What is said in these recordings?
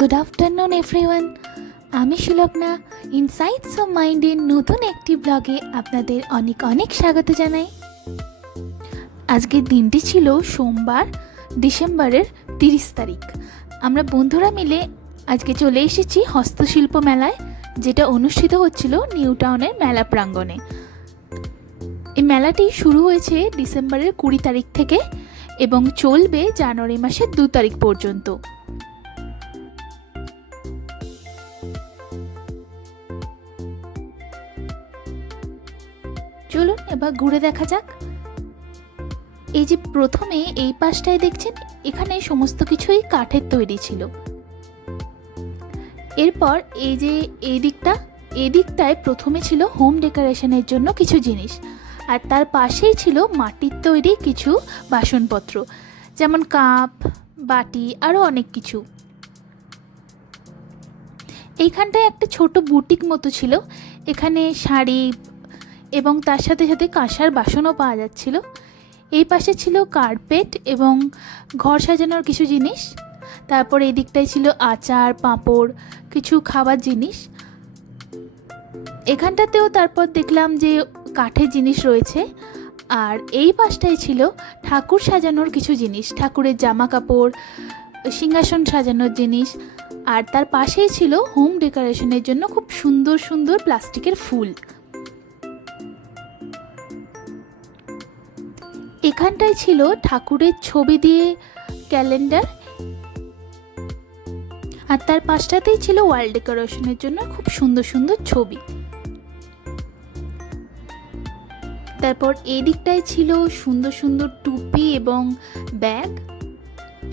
Good afternoon everyone, আমি Sulagna. Insights of মাইন্ডের নতুন একটি ব্লগে আপনাদের অনেক অনেক স্বাগত জানাই। আজকের দিনটি ছিল সোমবার, ডিসেম্বরের 30 তারিখ। আমরা বন্ধুরা মিলে আজকে চলে এসেছি হস্তশিল্প মেলায়, যেটা অনুষ্ঠিত হচ্ছিল নিউ টাউনের মেলা প্রাঙ্গণে। এই মেলাটি শুরু হয়েছে ডিসেম্বরের 20 তারিখ থেকে এবং চলবে জানুয়ারি মাসের 2 তারিখ পর্যন্ত। চলুন এবার ঘুরে দেখা যাক। এই যে প্রথমে এই পাশটায় দেখছেন, এখানে সমস্ত কিছুই কাঠের তৈরি ছিল। এরপর এই যে এই দিকটায় প্রথমে ছিল হোম ডেকোরেশনের জন্য কিছু জিনিস, আর তার পাশেই ছিল মাটির তৈরি কিছু বাসনপত্র, যেমন কাপ, বাটি, আরও অনেক কিছু। এইখানটায় একটা ছোট বুটিক মতো ছিল, এখানে শাড়ি এবং তার সাথে সাথে কাঁসার বাসনও পাওয়া যাচ্ছিল। এই পাশে ছিল কার্পেট এবং ঘর সাজানোর কিছু জিনিস। তারপর এই দিকটায় ছিল আচার, পাঁপড়, কিছু খাবার জিনিস। এখানটাতেও তারপর দেখলাম যে কাঠের জিনিস রয়েছে। আর এই পাশটায় ছিল ঠাকুর সাজানোর কিছু জিনিস, ঠাকুরের জামা কাপড়, সিংহাসন সাজানোর জিনিস। আর তার পাশেই ছিল হোম ডেকোরেশনের জন্য খুব সুন্দর সুন্দর প্লাস্টিকের ফুল। এখানটায় ছিল ঠাকুরের ছবি দিয়ে ক্যালেন্ডার, আর তার পাশটাতেই ছিল ওয়াল ডেকোরেশনের জন্য খুব সুন্দর সুন্দর ছবি। তারপর এই দিকটায় ছিল সুন্দর সুন্দর টুপি এবং ব্যাগ,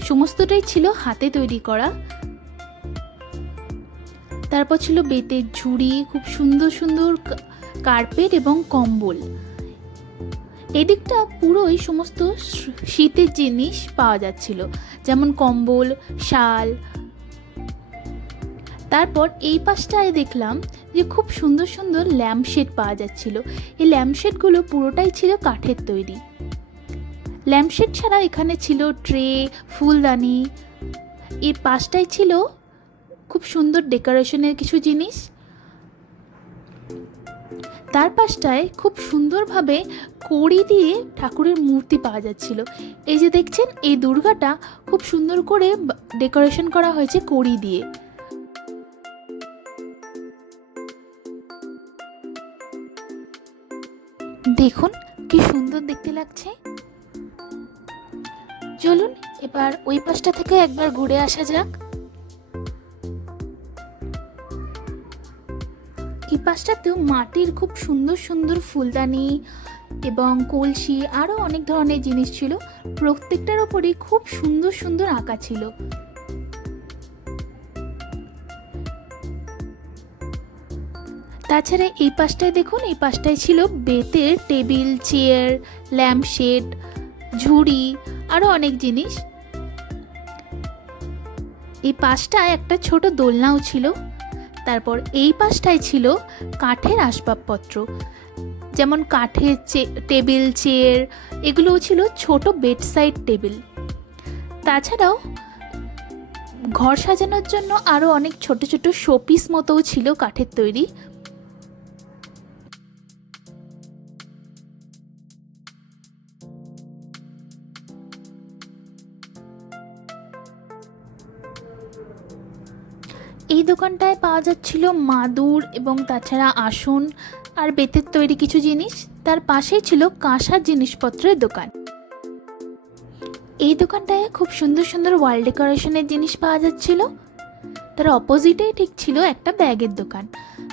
সমস্তটাই ছিল হাতে তৈরি করা। তারপর ছিল বেতের ঝুড়ি, খুব সুন্দর সুন্দর কার্পেট এবং কম্বল। এদিকটা পুরোই সমস্ত শীতের জিনিস পাওয়া যাচ্ছিল, যেমন কম্বল, শাল। তারপর এই পাশটায় দেখলাম যে খুব সুন্দর সুন্দর ল্যাম্পশেড পাওয়া যাচ্ছিল। এই ল্যাম্পশেডগুলো পুরোটাই ছিল কাঠের তৈরি। ল্যাম্পশেড ছাড়া এখানে ছিল ট্রে, ফুলদানি। এর পাশটায় ছিল খুব সুন্দর ডেকোরেশনের কিছু জিনিস। তার পাশটায় খুব সুন্দরভাবে কড়ি দিয়ে ঠাকুরের মূর্তি পাওয়া যাচ্ছিল। এই যে দেখছেন, এই দুর্গাটা খুব সুন্দর করে ডেকোরেশন করা হয়েছে কড়ি দিয়ে। দেখুন কি সুন্দর দেখতে লাগছে। চলুন এবার ওই পাশটা থেকে একবার ঘুরে আসা যাক। এই পাশটাতেও মাটির খুব সুন্দর সুন্দর ফুলদানি এবং কলসি, আরও অনেক ধরনের জিনিস ছিল। প্রত্যেকটার ওপরই খুব সুন্দর সুন্দর আঁকা ছিল। তাছাড়া এই পাশটায় দেখুন, এই পাশটায় ছিল বেতের টেবিল, চেয়ার, ল্যাম্পশেড, ঝুড়ি, আরও অনেক জিনিস। এই পাশটায় একটা ছোট দোলনাও ছিল। তারপর এই পাশটায় ছিল কাঠের আসবাবপত্র, যেমন কাঠের টেবিল, চেয়ার, এগুলোও ছিল ছোট বেডসাইড টেবিল। তাছাড়াও ঘর সাজানোর জন্য আরও অনেক ছোট ছোট শোপিস মতোও ছিল কাঠের তৈরি। এই দোকানটায় পাওয়া যাচ্ছিল মাদুর এবং তাছাড়া আসন আর বেতের তৈরি কিছু জিনিস। তার পাশেই ছিল কাঁসার জিনিসপত্রের দোকান। এই দোকানটায় খুব সুন্দর সুন্দর ওয়াল ডেকোরেশনের জিনিস পাওয়া যাচ্ছিল। তার অপোজিটেই ঠিক ছিল একটা ব্যাগের দোকান।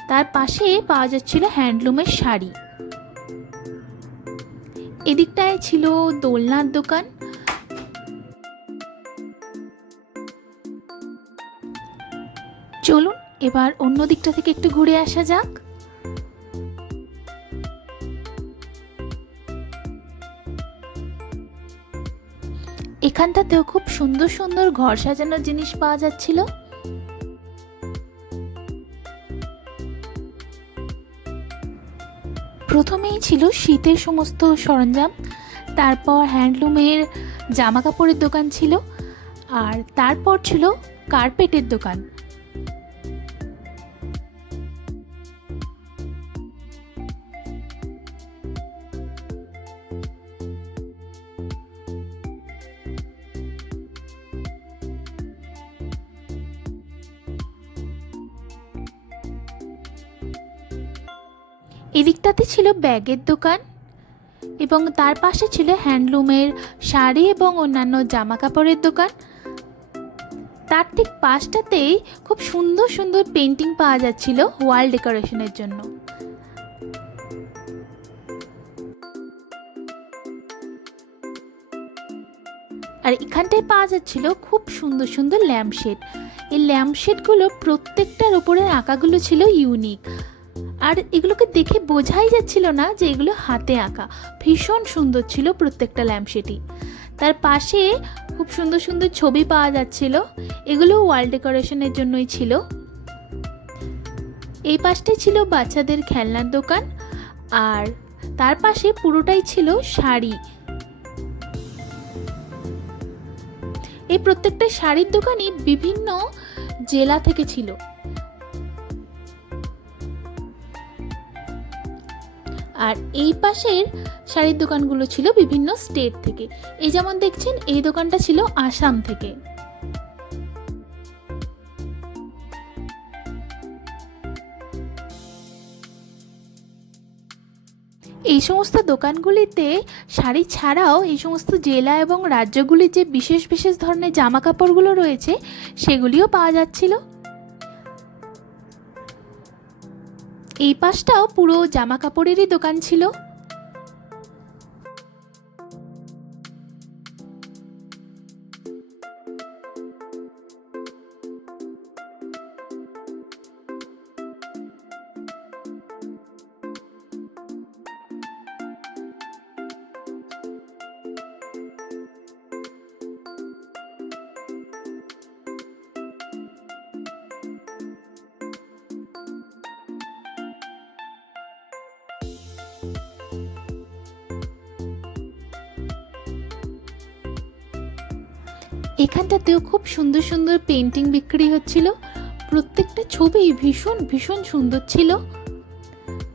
তার পাশে পাওয়া যাচ্ছিল হ্যান্ডলুমের শাড়ি। এদিকটায় ছিল দোলনার দোকান। চলুন এবার অন্য দিকটা থেকে একটু ঘুরে আসা যাক। এখানটাতেও খুব সুন্দর সুন্দর ঘর সাজানোর জিনিস পাওয়া যাচ্ছিল। প্রথমেই ছিল শীতের সমস্ত সরঞ্জাম, তারপর হ্যান্ডলুমের জামা কাপড়ের দোকান ছিল, আর তারপর ছিল কার্পেটের দোকান। এদিকটাতে ছিল ব্যাগের দোকান এবং তার পাশে ছিল হ্যান্ডলুমের শাড়ি এবং অন্যান্য জামা কাপড়ের দোকান। তার ঠিক পাশটাতেই খুব সুন্দর সুন্দর পেন্টিং পাওয়া যাচ্ছিল ওয়াল ডেকোরেশনের জন্য। আর এখানটায় পাওয়া যাচ্ছিল খুব সুন্দর সুন্দর ল্যাম্পশেড। এই ল্যাম্পশেডগুলো প্রত্যেকটার ওপরের আঁকাগুলো ছিল ইউনিক, আর এগুলোকে দেখে বোঝাই যাচ্ছিল না যে এগুলো হাতে আঁকা। ভীষণ সুন্দর ছিল প্রত্যেকটা ল্যাম্পশেডই। তার পাশে খুব সুন্দর সুন্দর ছবি পাওয়া যাচ্ছিল, এগুলো ওয়াল ডেকোরেশনের জন্যই ছিল। এই পাশটাই ছিল বাচ্চাদের খেলনার দোকান, আর তার পাশে পুরোটাই ছিল শাড়ি। এই প্রত্যেকটা শাড়ির দোকানই বিভিন্ন জেলা থেকে ছিল। আর এই পাশের শাড়ির দোকানগুলো ছিল বিভিন্ন স্টেট থেকে। এই যেমন দেখছেন এই দোকানটা ছিল আসাম থেকে। এই সমস্ত দোকানগুলিতে শাড়ি ছাড়াও এই সমস্ত জেলা এবং রাজ্যগুলির যে বিশেষ বিশেষ ধরনের জামা কাপড়গুলো রয়েছে সেগুলিও পাওয়া যাচ্ছিল। এই পাশটাও পুরো জামা কাপড়েরই দোকান ছিল। এখানটাতেও খুব সুন্দর সুন্দর পেন্টিং বিক্রি হচ্ছিল। প্রত্যেকটা ছবি ভীষণ ভীষণ সুন্দর ছিল।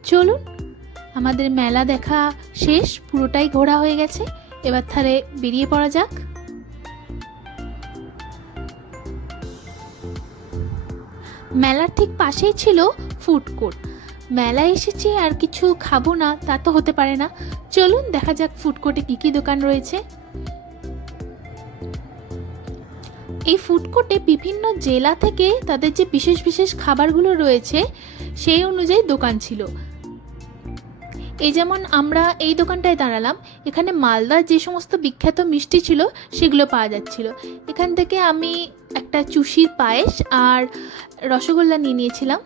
চলুন, আমাদের মেলা দেখা শেষ, পুরোটাই ঘোরা হয়ে গেছে, এবার তাহলে বেরিয়ে পড়া যাক। মেলার ঠিক পাশেই ছিল ফুড কোর্ট। মেলায় এসেছি আর কিছু খাবো না তা তো হতে পারে না। চলুন দেখা যাক ফুড কোর্টে কী কী দোকান রয়েছে। এই ফুড কোর্টে বিভিন্ন জেলা থেকে তাদের যে বিশেষ বিশেষ খাবারগুলো রয়েছে সেই অনুযায়ী দোকান ছিল। এই যেমন আমরা এই দোকানটায় দাঁড়ালাম, এখানে মালদার যে সমস্ত বিখ্যাত মিষ্টি ছিল সেগুলো পাওয়া যাচ্ছিল। এখান থেকে আমি একটা চুষির পায়েস আর রসগোল্লা নিয়ে নিয়েছিলাম।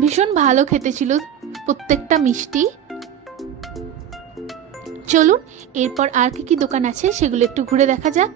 ভীষণ ভালো খেতে ছিল প্রত্যেকটা মিষ্টি। চলুন এরপর আর কি কি দোকান আছে সেগুলো একটু ঘুরে দেখা যাক।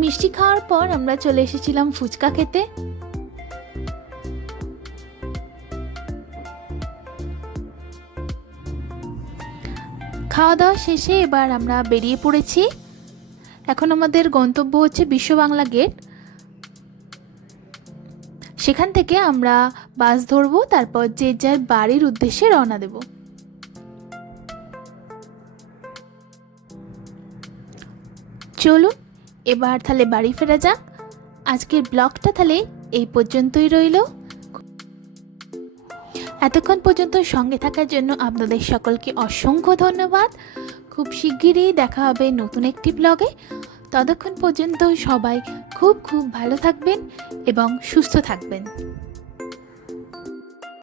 মিষ্টি খাওয়ার পর আমরা চলে এসেছিলাম ফুচকা খেতে। খাওয়া দাওয়া শেষে এবার আমরা বেরিয়ে পড়েছি। এখন আমাদের গন্তব্য হচ্ছে বিশ্ব বাংলা গেট। সেখান থেকে আমরা বাস ধরবো, তারপর যে যার বাড়ির উদ্দেশ্যে রওনা দেব। চলুন এবার তাহলে বাড়ি ফেরা যাক। আজকের ব্লগটা তাহলে এই পর্যন্তই রইল। এতক্ষণ পর্যন্ত সঙ্গে থাকার জন্য আপনাদের সকলকে অসংখ্য ধন্যবাদ। খুব শিগগিরই দেখা হবে নতুন একটি ব্লগে। ততক্ষণ পর্যন্ত সবাই খুব খুব ভালো থাকবেন এবং সুস্থ থাকবেন।